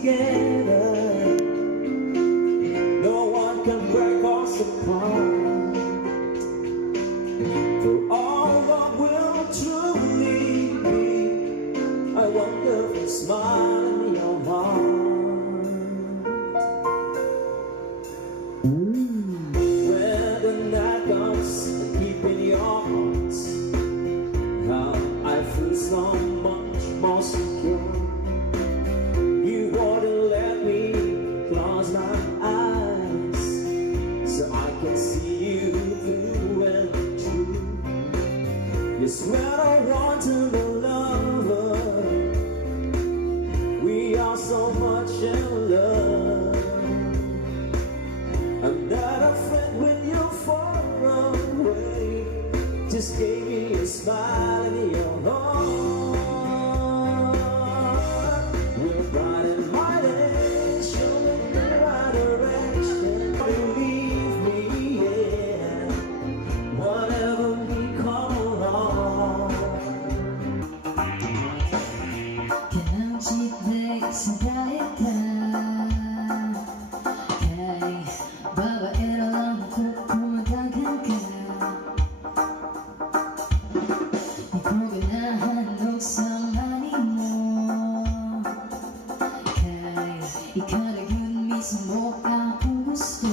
together. No one can break us apart. For all what will truly be a wonderful smile in your heart. When the night comes, keeping your heart, how I feel so much more secure. You wouldn't let me close my eyes, so I can see you through and through. Yes, when I want to be lover, we are so much in love. I'm not afraid when you're far away. Just give me a smile in your heart. We're bright and mighty, showing the right direction. Believe me, yeah, whatever we come along. Kailang chikbay sa diet ka, kay babaero lang ako kumadagan ka. Di ko ganahanong sa mani mo, kay ikaw na yun mismo akong gusto.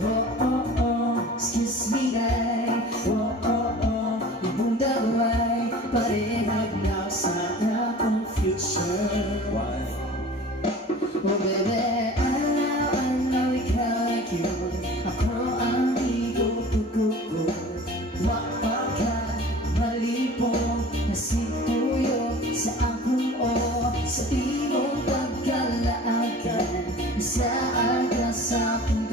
Oh, oh, oh, excuse me, day. Oh, oh, oh, ibong daway parehag na sa akong future. Why? Oh baby, I know ikaw like yun. Ako ang igugugugo. Wapag ka, malipong nasituyo sa akong o. Sa imong pagkalaagan, saan ka sa akong